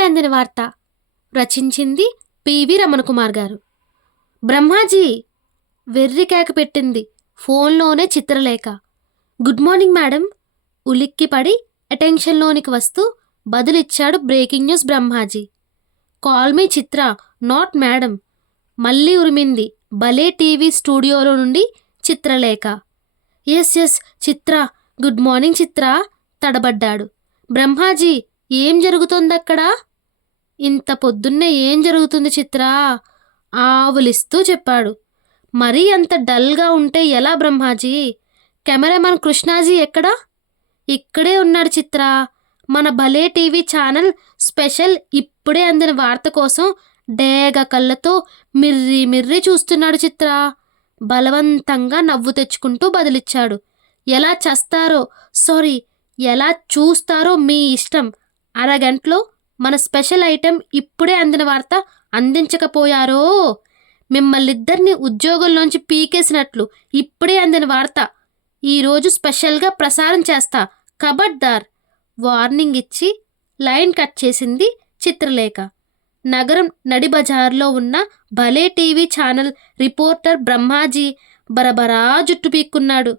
అందిన వార్త. రచించింది పివి రమణకుమార్ గారు. బ్రహ్మాజీ వెర్రి కేక పెట్టింది ఫోన్లోనే చిత్రలేఖ. Good morning madam. ఉలిక్కిపడి అటెన్షన్లోనికి వస్తూ బదులిచ్చాడు breaking news Brahmaji. Call me Chitra not madam. మళ్ళీ ఉరిమింది భలే టీవీ స్టూడియోలో నుండి Chitralekha. Yes yes Chitra good morning Chitra తడబడ్డాడు. Brahmaji ఏం జరుగుతోందక్కడా? ఇంత పొద్దున్నే ఏం జరుగుతుంది చిత్ర? ఆవులిస్తూ చెప్పాడు. మరీ అంత డల్గా ఉంటే ఎలా బ్రహ్మాజీ? కెమెరామన్ కృష్ణాజీ ఎక్కడా? ఇక్కడే ఉన్నాడు చిత్ర. మన భలే టీవీ ఛానల్ స్పెషల్ ఇప్పుడే అందిన వార్త కోసం డేగ కళ్ళతో మిర్రి మిర్రి చూస్తున్నాడు చిత్ర. బలవంతంగా నవ్వు తెచ్చుకుంటూ బదిలిచ్చాడు. ఎలా చస్తారో సారీ ఎలా చూస్తారో మీ ఇష్టం. అరగంటలో మన స్పెషల్ ఐటెం ఇప్పుడే అందిన వార్త అందించకపోయారో? మిమ్మల్నిద్దరిని ఉద్యోగంలోంచి పీకేసినట్లు ఇప్పుడే అందిన వార్త. ఈరోజు స్పెషల్గా ప్రసారం చేస్తా. కబడ్దార్. వార్నింగ్ ఇచ్చి లైన్ కట్ చేసింది చిత్రలేఖ. నగరం నడిబజార్లో ఉన్న భలే టీవీ ఛానల్ రిపోర్టర్ బ్రహ్మాజీ బరబరా జుట్టు పీక్కున్నాడు.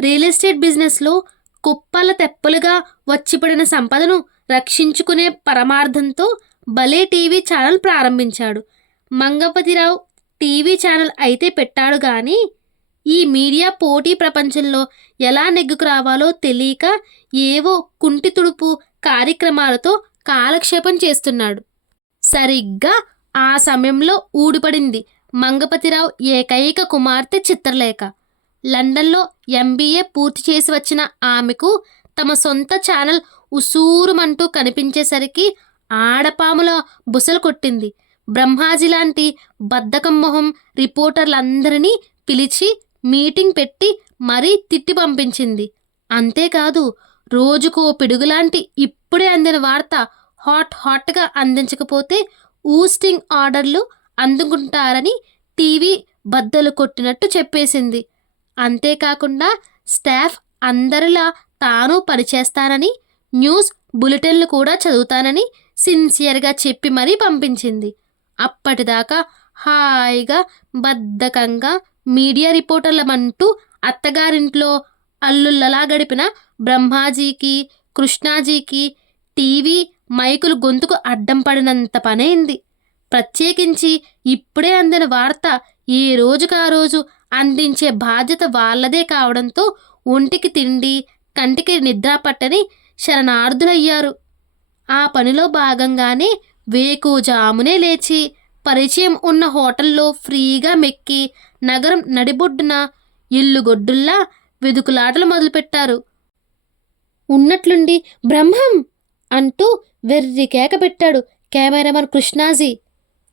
రియల్ ఎస్టేట్ బిజినెస్లో కుప్పల తెప్పలుగా వచ్చిపడిన సంపదను రక్షించుకునే పరమార్థంతో భలే టీవీ ఛానల్ ప్రారంభించాడు. మంగపతిరావు టీవీ ఛానల్ అయితే పెట్టాడు కానీ ఈ మీడియా పోటీ ప్రపంచంలో ఎలా నెగ్గుకు రావాలో తెలియక ఏవో కుంటి తుడుపు కార్యక్రమాలతో కాలక్షేపం చేస్తున్నాడు. సరిగ్గా ఆ సమయంలో ఊడిపడింది మంగపతిరావు ఏకైక కుమార్తె చిత్రలేఖ. లండన్లో ఎంబీఏ పూర్తి చేసి వచ్చిన ఆమెకు తమ సొంత ఛానల్ ఉసూరుమంటూ కనిపించేసరికి ఆడపాముల బుసలు కొట్టింది. బ్రహ్మాజీ లాంటి బద్ధకం మొహం రిపోర్టర్లందరినీ పిలిచి మీటింగ్ పెట్టి మరీ తిట్టి పంపించింది. అంతేకాదు రోజుకో పిడుగులాంటి ఇప్పుడే అందిన వార్త హాట్ హాట్గా అందించకపోతే ఊస్టింగ్ ఆర్డర్లు అందుకుంటారని టీవీ బద్దలు కొట్టినట్టు చెప్పేసింది. అంతేకాకుండా స్టాఫ్ అందరిలా తాను పనిచేస్తానని న్యూస్ బులెటిన్లు కూడా చదువుతానని సిన్సియర్గా చెప్పి మరీ పంపించింది. అప్పటిదాకా హాయిగా బద్ధకంగా మీడియా రిపోర్టర్లమంటూ అత్తగారింట్లో అల్లుళ్ళలా గడిపిన బ్రహ్మాజీకి కృష్ణాజీకి టీవీ మైకులు గొంతుకు అడ్డం పడినంత పనైంది ప్రత్యేకించి ఇప్పుడే అందిన వార్త ఏ రోజుకు రోజు అందించే బాధ్యత వాళ్ళదే కావడంతో ఒంటికి తిండి కంటికి నిద్ర పట్టని శరణార్థులయ్యారు. ఆ పనిలో భాగంగానే వేకుజామునే లేచి పరిచయం ఉన్న హోటల్లో ఫ్రీగా మెక్కి నగరం నడిబొడ్డున ఇల్లు గొడ్డుల్లా వెదుకులాటలు మొదలుపెట్టారు. ఉన్నట్లుండి బ్రహ్మం! అంటూ వెర్రి కేక పెట్టాడు కెమెరామన్ కృష్ణాజీ.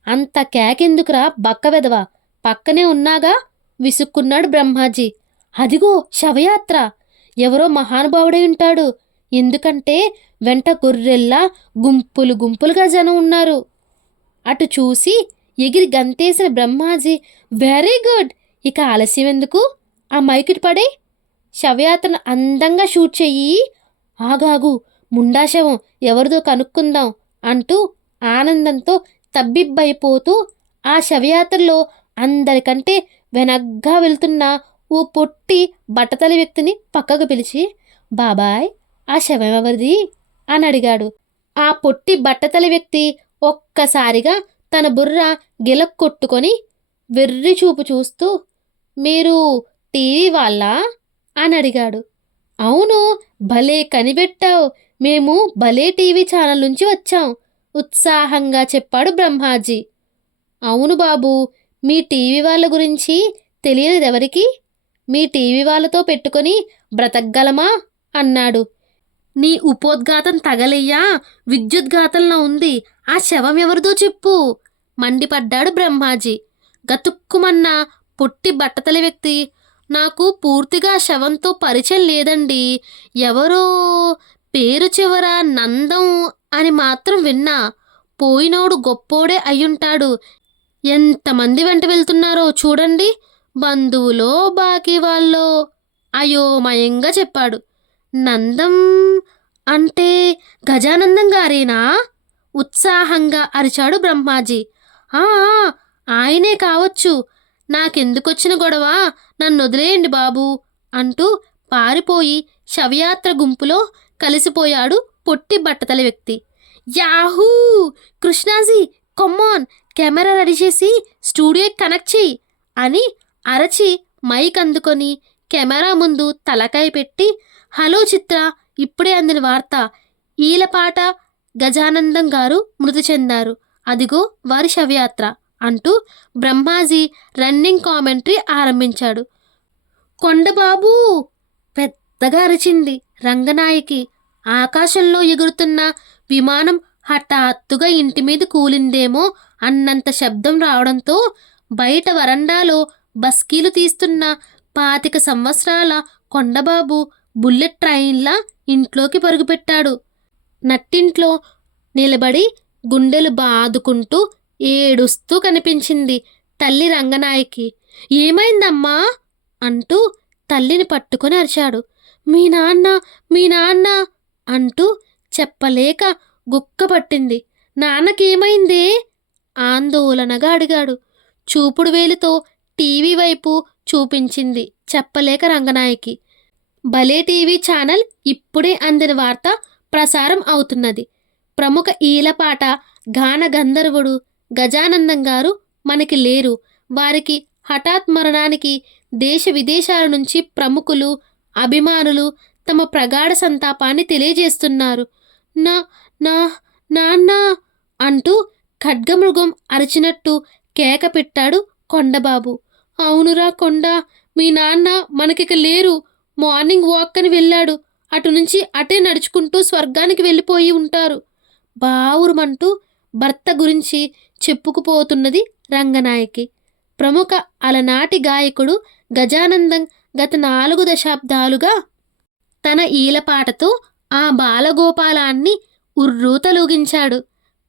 అంత కేకెందుకురా బక్క వెదవా పక్కనే ఉన్నాగా? విసుక్కున్నాడు బ్రహ్మాజీ. అదిగో శవయాత్ర! ఎవరో మహానుభావుడై ఉంటాడు. ఎందుకంటే వెంట గొర్రెల్లా గుంపులు గుంపులుగా జనం ఉన్నారు. అటు చూసి ఎగిరి గంతేసిన బ్రహ్మాజీ వెరీ గుడ్! ఇక ఆలస్యం ఎందుకు? ఆ మైకుటి పడే. శవయాత్రను అందంగా షూట్ చెయ్యి. ఆగాగు ముండా శవం ఎవరిదో కనుక్కుందాం అంటూ ఆనందంతో తబ్బిబ్బైపోతూ ఆ శవయాత్రలో అందరికంటే వెనగ్గా వెళ్తున్న ఓ పొట్టి బట్టతల వ్యక్తిని పక్కకు పిలిచి బాబాయ్ ఆ శవం ఎవరిది? అని అడిగాడు. ఆ పొట్టి బట్టతల వ్యక్తి ఒక్కసారిగా తన బుర్ర గిలక్కొట్టుకొని వెర్రి చూపు చూస్తూ మీరు టీవీ వాళ్ళా? అని అడిగాడు. అవును భలే కనిపెట్టావు. మేము భలే టీవీ ఛానల్ నుంచి వచ్చాం. ఉత్సాహంగా చెప్పాడు బ్రహ్మాజీ. అవును బాబు మీ టీవీ వాళ్ళ గురించి తెలియనిది ఎవరికి మీ టీవీ వాళ్ళతో పెట్టుకొని బ్రతకగలమా? అన్నాడు. నీ ఉపోద్ఘాతం తగలయ్యా. విద్యుద్ఘాతంలో ఉంది. ఆ శవం ఎవరిదో చెప్పు. మండిపడ్డాడు బ్రహ్మాజీ. గతుక్కుమన్న పొట్టి బట్టతలి వ్యక్తి. నాకు పూర్తిగా శవంతో పరిచయం లేదండి. ఎవరో పేరు చివర నందం అని మాత్రం విన్నా. పోయినోడు గొప్పోడే అయ్యుంటాడు. ఎంతమంది వెంట వెళ్తున్నారో చూడండి. బంధువులో బాకీ వాళ్ళో అయోమయంగా చెప్పాడు. నందం అంటే గజానందం గారేనా? ఉత్సాహంగా అరిచాడు బ్రహ్మాజీ. ఆ ఆయనే కావచ్చు. నాకెందుకొచ్చిన గొడవ? నన్ను వదిలేయండి బాబు అంటూ పారిపోయి శవయాత్ర గుంపులో కలిసిపోయాడు పొట్టి బట్టతల వ్యక్తి. Yahoo! Krishnaji come on camera ready చేసి స్టూడియోకి కనెక్ట్ చెయ్యి అని అరచి మైక్ అందుకొని కెమెరా ముందు తలకాయ పెట్టి హలో చిత్ర ఇప్పుడే అందిన వార్త. ఈలపాట గజానందం గారు మృతి చెందారు. అదిగో వారి శవయాత్ర అంటూ బ్రహ్మాజీ రన్నింగ్ కామెంటరీ ఆరంభించాడు. కొండబాబు! పెద్దగా అరిచింది రంగనాయకి. ఆకాశంలో ఎగురుతున్న విమానం హఠాత్తుగా ఇంటి మీద కూలిందేమో అన్నంత శబ్దం రావడంతో బయట వరండాలో బస్కీలు తీస్తున్న పాతిక సంవత్సరాల కొండబాబు బుల్లెట్ ట్రైన్లా ఇంట్లోకి పరుగుపెట్టాడు. నట్టింట్లో నిలబడి గుండెలు బాదుకుంటూ ఏడుస్తూ కనిపించింది తల్లి రంగనాయకి. ఏమైందమ్మా? అంటూ తల్లిని పట్టుకొని అరిచాడు. మీ నాన్న మీ నాన్న అంటూ చెప్పలేక గుక్క పట్టింది. నాన్నకేమైందే? ఆందోళనగా అడిగాడు. చూపుడు వేలితో టీవీ వైపు చూపించింది చెప్పలేక రంగనాయకి. భలే టీవీ ఛానల్ ఇప్పుడే అందిన వార్త ప్రసారం అవుతున్నది. ప్రముఖ ఈలపాట గాన గంధర్వుడు గజానందం గారు మనకి లేరు. వారికి హఠాత్ మరణానికి దేశ విదేశాల నుంచి ప్రముఖులు అభిమానులు తమ ప్రగాఢ సంతాపాన్ని తెలియజేస్తున్నారు. నా నా నాన్న అంటూ ఖడ్గమృగం అరిచినట్టు కేక పెట్టాడు కొండబాబు. అవునురా కొండ మీ నాన్న మనకిక లేరు. మార్నింగ్ వాక్ అని వెళ్ళాడు. అటు నుంచి అటే నడుచుకుంటూ స్వర్గానికి వెళ్ళిపోయి ఉంటారు. బావురుమంటూ భర్త గురించి చెప్పుకుపోతున్నది రంగనాయకి. ప్రముఖ అలనాటి గాయకుడు గజానందం గత నాలుగు దశాబ్దాలుగా తన ఈలపాటతో ఆ బాలగోపాలాన్ని ఉర్రూతలూగించాడు.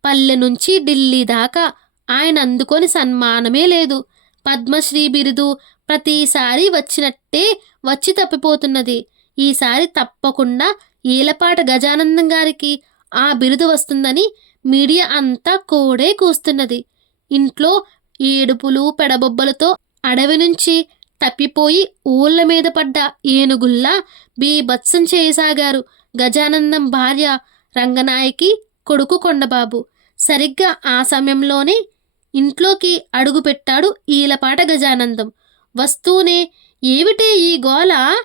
పల్లె నుంచి ఢిల్లీ దాకా ఆయన అందుకొని సన్మానమే లేదు. పద్మశ్రీ బిరుదు ప్రతిసారి వచ్చినట్టే వచ్చి తప్పిపోతున్నది. ఈసారి తప్పకుండా ఈలపాట గజానందం గారికి ఆ బిరుదు వస్తుందని మీడియా అంతా కోడే కూస్తున్నది. ఇంట్లో ఏడుపులు పెడబొబ్బలతో అడవి నుంచి తప్పిపోయి ఊళ్ళ మీద పడ్డ ఏనుగుల్లా బీభత్సం చేయసాగారు గజానందం భార్య రంగనాయకి కొడుకు కొండబాబు. సరిగ్గా ఆ సమయంలోనే ఇంట్లోకి అడుగుపెట్టాడు ఈలపాట గజానందం. వస్తూనే ఏమిటే ఈ గోల?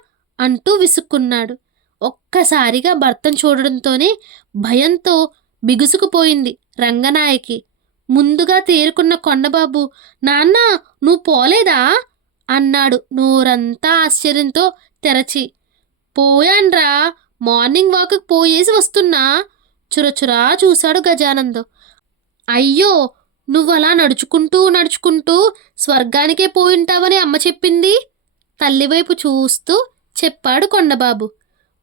అంటూ విసుక్కున్నాడు. ఒక్కసారిగా భర్తను చూడడంతోనే భయంతో బిగుసుకుపోయింది రంగనాయకి. ముందుగా తేరుకున్న కొండబాబు నాన్న నువ్వు పోలేదా? అన్నాడు నోరంతా ఆశ్చర్యంతో తెరచి. పోయాన్రా మార్నింగ్ వాక్కి పోయేసి వస్తున్నా? చురచురా చూశాడు గజానందం. అయ్యో నువ్వు అలా నడుచుకుంటూ నడుచుకుంటూ స్వర్గానికే పోయింటావని అమ్మ చెప్పింది? తల్లివైపు చూస్తూ చెప్పాడు కొండబాబు.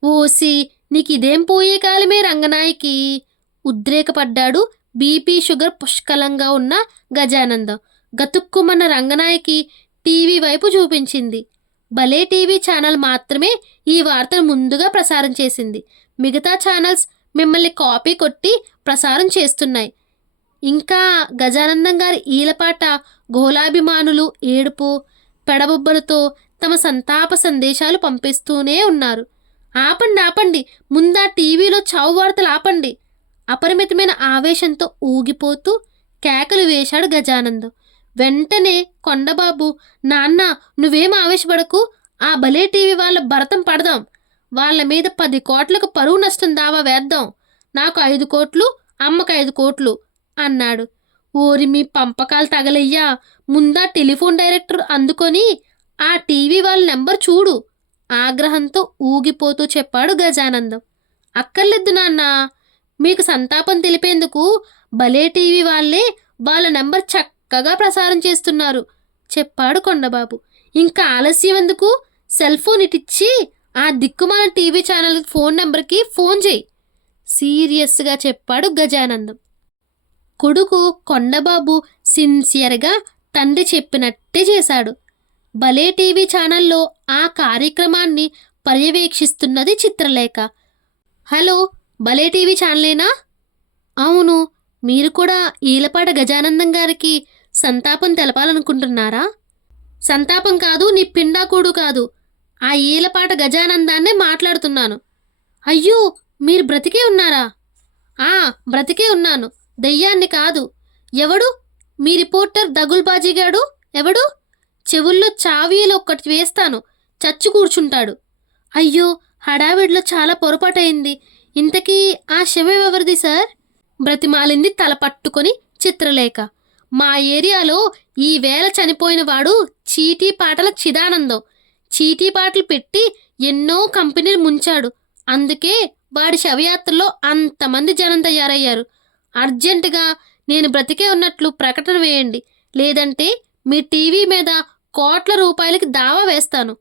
ఓసి నీకిదేం పోయే కాలమే రంగనాయకి? ఉద్రేకపడ్డాడు బీపీ షుగర్ పుష్కలంగా ఉన్న గజానందం. గతుక్కుమన్న రంగనాయకి టీవీ వైపు చూపించింది. భలే టీవీ ఛానల్ మాత్రమే ఈ వార్తను ముందుగా ప్రసారం చేసింది. మిగతా ఛానల్స్ మిమ్మల్ని కాపీ కొట్టి ప్రసారం చేస్తున్నాయి. ఇంకా గజానందం గారి ఈలపాట గోలాభిమానులు ఏడుపు పెడబొబ్బలతో తమ సంతాప సందేశాలు పంపిస్తూనే ఉన్నారు. ఆపండి ఆపండి. ముందా టీవీలో చావు వార్తలు ఆపండి. అపరిమితమైన ఆవేశంతో ఊగిపోతూ కేకలు వేశాడు గజానందం. వెంటనే కొండబాబు నాన్న నువ్వేం ఆవేశపడకు. ఆ భలే టీవీ వాళ్ళ భరతం పడదాం. వాళ్ళ మీద పది కోట్లకు పరువు నష్టం దావా వేద్దాం. నాకు ఐదు కోట్లు అమ్మకు ఐదు కోట్లు. అన్నాడు. ఓరి మీ పంపకాలు తగలయ్యా. ముందా టెలిఫోన్ డైరెక్టర్ అందుకొని ఆ టీవీ వాళ్ళ నెంబర్ చూడు. ఆగ్రహంతో ఊగిపోతూ చెప్పాడు గజానందం. అక్కర్లేదు నాన్న. మీకు సంతాపం తెలిపేందుకు భలే టీవీ వాళ్ళే వాళ్ళ నెంబర్ చక్కగా ప్రసారం చేస్తున్నారు చెప్పాడు కొండబాబు. ఇంకా ఆలస్యం ఎందుకు? సెల్ ఫోన్ ఇటిచ్చి ఆ దిక్కుమాల టీవీ ఛానల్ ఫోన్ నెంబర్కి ఫోన్ చేయి. సీరియస్గా చెప్పాడు గజానందం. కొడుకు కొండబాబు సిన్సియర్గా తండ్రి చెప్పినట్టే చేశాడు. భలే టీవీ ఛానల్లో ఆ కార్యక్రమాన్ని పర్యవేక్షిస్తున్నది చిత్రలేఖ. హలో భలే టీవీ ఛానలేనా? అవును మీరు కూడా ఈలపాట గజానందం గారికి సంతాపం తెలపాలనుకుంటున్నారా? సంతాపం కాదు నీ పిండాకుడు కాదు. ఆ ఈలపాట గజానందాన్నే మాట్లాడుతున్నాను. అయ్యో మీరు బ్రతికే ఉన్నారా? ఆ బ్రతికే ఉన్నాను. దెయ్యాన్ని కాదు. ఎవడు? మీ రిపోర్టర్ దగుల్బాజీగాడు ఎవడు? చెవుల్లో చావీలు ఒక్కటి వేస్తాను. చచ్చి కూర్చుంటాడు. అయ్యో హడావిడిలో చాలా పొరపాటయింది. ఇంతకీ ఆ శవం ఎవరిది సార్? బ్రతిమాలింది తల పట్టుకొని చిత్రలేఖ. మా ఏరియాలో ఈ వేళ చనిపోయిన వాడు చీటీ పాటల చిదానందం. చీటీ పాటలు పెట్టి ఎన్నో కంపెనీలు ముంచాడు. అందుకే వాడి శవయాత్రలో అంతమంది జనం తయారయ్యారు అర్జెంటుగా నేను బ్రతికే ఉన్నట్లు ప్రకటన వేయండి. లేదంటే మీ టీవీ మీద కోట్ల రూపాయలకి దావా వేస్తాను.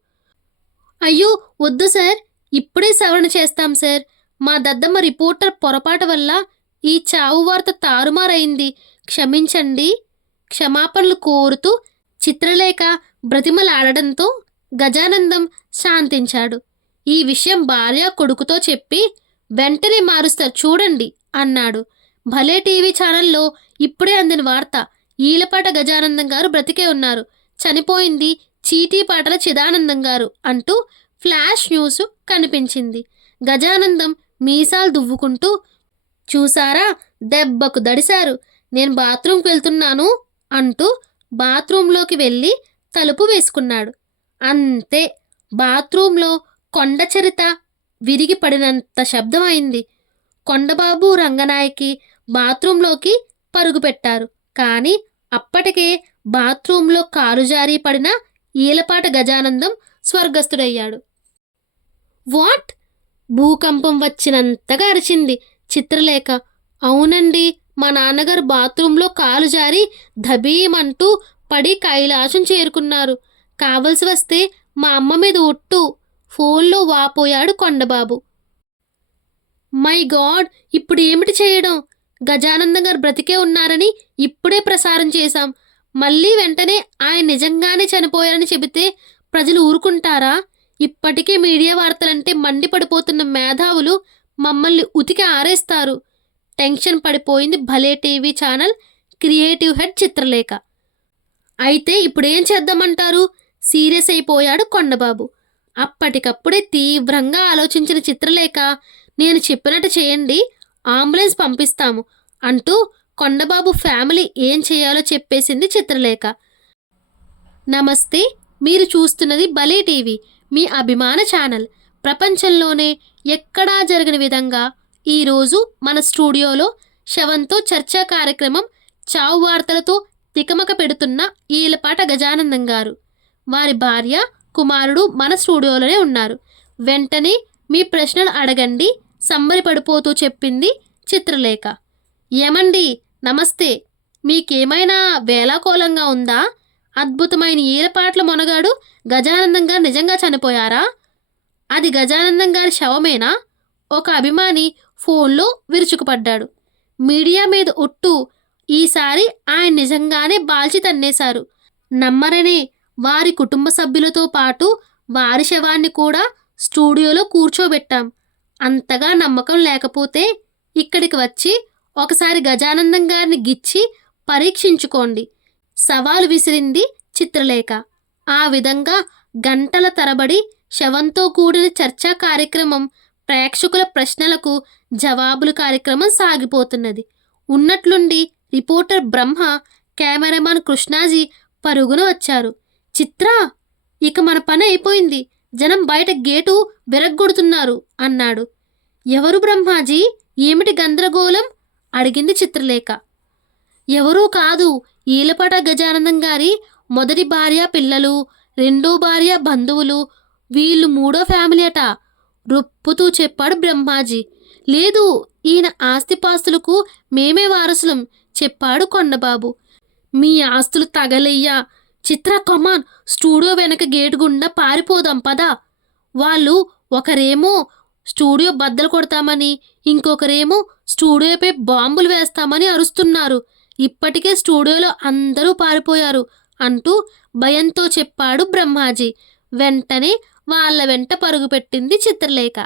అయ్యో వద్దు సార్. ఇప్పుడే సవరణ చేస్తాం సార్. మా దద్దమ్మ రిపోర్టర్ పొరపాటు వల్ల ఈ చావు వార్త తారుమారైంది. క్షమించండి. క్షమాపణలు కోరుతూ చిత్రలేఖ బ్రతిమలాడడంతో గజానందం శాంతించాడు. ఈ విషయం భార్య కొడుకుతో చెప్పి వెంటనే మారుస్తారు చూడండి అన్నాడు. భలే టీవీ ఛానల్లో ఇప్పుడే అందిన వార్త. ఈలపాట గజానందం గారు బ్రతికే ఉన్నారు. చనిపోయింది చీటీ పాటల చిదానందం గారు అంటూ ఫ్లాష్ న్యూస్ కనిపించింది. గజానందం మీసాలు దువ్వుకుంటూ చూసారా దెబ్బకు దడిశారు. నేను బాత్రూంకి వెళ్తున్నాను అంటూ బాత్రూంలోకి వెళ్ళి తలుపు వేసుకున్నాడు. అంతే బాత్రూంలో కొండ చరిత విరిగి పడినంత శబ్దం అయింది. కొండబాబు రంగనాయకి బాత్రూంలోకి పరుగు పెట్టారు. కానీ అప్పటికే బాత్రూంలో కారు జారి పడిన ఈలపాట గజానందం స్వర్గస్థుడయ్యాడు. వాట్? భూకంపం వచ్చినంతగా అరిచింది చిత్రలేఖ. అవునండి మా నాన్నగారు బాత్రూంలో కాలు జారి ధబీమంటూ పడి కైలాసం చేరుకున్నారు. కావలసి వస్తే మా అమ్మ మీద ఒట్టు. ఫోన్లో వాపోయాడు కొండబాబు. మై గాడ్ ఇప్పుడు ఏమిటి చేయడం? గజానందం గారు బ్రతికే ఉన్నారని ఇప్పుడే ప్రసారం చేశాం. మళ్ళీ వెంటనే ఆయన నిజంగానే చనిపోయారని చెబితే ప్రజలు ఊరుకుంటారా? ఇప్పటికే మీడియా వార్తలంటే మండిపడిపోతున్న మేధావులు మమ్మల్ని ఉతికి ఆరేస్తారు. టెన్షన్ పడిపోయింది Bhale TV channel creative head Chitralekha. అయితే ఇప్పుడేం చేద్దామంటారు? సీరియస్ అయిపోయాడు కొండబాబు. అప్పటికప్పుడే తీవ్రంగా ఆలోచించిన చిత్రలేఖ నేను చెప్పినట్టు చేయండి అంబులెన్స్ పంపిస్తాము అంటూ కొండబాబు ఫ్యామిలీ ఏం చేయాలో చెప్పేసింది చిత్రలేఖ. నమస్తే మీరు చూస్తున్నది భలే టీవీ మీ అభిమాన ఛానల్. ప్రపంచంలోనే ఎక్కడా జరగని విధంగా ఈరోజు మన స్టూడియోలో శవంతో చర్చా కార్యక్రమం చావు వార్తలతో తికమక పెడుతున్న ఈలపాట గజానందం గారు. వారి భార్య కుమారుడు మన స్టూడియోలోనే ఉన్నారు. వెంటనే మీ ప్రశ్నలు అడగండి సంబరిపడిపోతూ చెప్పింది చిత్రలేఖ. ఏమండి? నమస్తే. మీకేమైనా వేలాకోలంగా ఉందా? అద్భుతమైన ఈలపాట్ల మొనగాడు గజానందం గారు నిజంగా చనిపోయారా? అది గజానందం గారి శవమేనా? ఒక అభిమాని ఫోన్లో విరుచుకుపడ్డాడు. మీడియా మీద ఒట్టు ఈసారి ఆయన నిజంగానే బాల్చి తన్నేశారు. నమ్మరనే వారి కుటుంబ సభ్యులతో పాటు వారి శవాన్ని కూడా స్టూడియోలో కూర్చోబెట్టాం. అంతగా నమ్మకం లేకపోతే ఇక్కడికి వచ్చి ఒకసారి గజానందం గారిని గిచ్చి పరీక్షించుకోండి. సవాలు విసిరింది చిత్రలేఖ. ఆ విధంగా గంటల తరబడి శవంతో కూడిన చర్చా కార్యక్రమం ప్రేక్షకుల ప్రశ్నలకు జవాబులు కార్యక్రమం సాగిపోతున్నది. ఉన్నట్లుండి రిపోర్టర్ బ్రహ్మ కెమెరామాన్ కృష్ణాజీ పరుగున వచ్చారు. చిత్ర ఇక మన పని అయిపోయింది. జనం బయట గేటు విరగ్గొడుతున్నారు అన్నాడు. ఎవరు బ్రహ్మాజీ? ఏమిటి గందరగోళం? అడిగింది చిత్రలేఖ. ఎవరూ కాదు ఈలపాట గజానందం గారి మొదటి భార్య పిల్లలు రెండో భార్య బంధువులు వీళ్ళు మూడో ఫ్యామిలీ అట రొప్పుతూ చెప్పాడు బ్రహ్మాజీ. లేదు ఈయన ఆస్తిపాస్తులకు మేమే వారసులం చెప్పాడు కొండబాబు. మీ ఆస్తులు తగలయ్యా. చిత్ర కమాన్ స్టూడియో వెనక గేటు గుండా పారిపోదాం పదా. వాళ్ళు ఒకరేమో స్టూడియో బద్దలు కొడతామని ఇంకొకరేమో స్టూడియోపై బాంబులు వేస్తామని అరుస్తున్నారు. ఇప్పటికే స్టూడియోలో అందరూ పారిపోయారు అంటూ భయంతో చెప్పాడు బ్రహ్మాజీ. వెంటనే వాళ్ళ వెంట పరుగుపెట్టింది చిత్రలేఖ.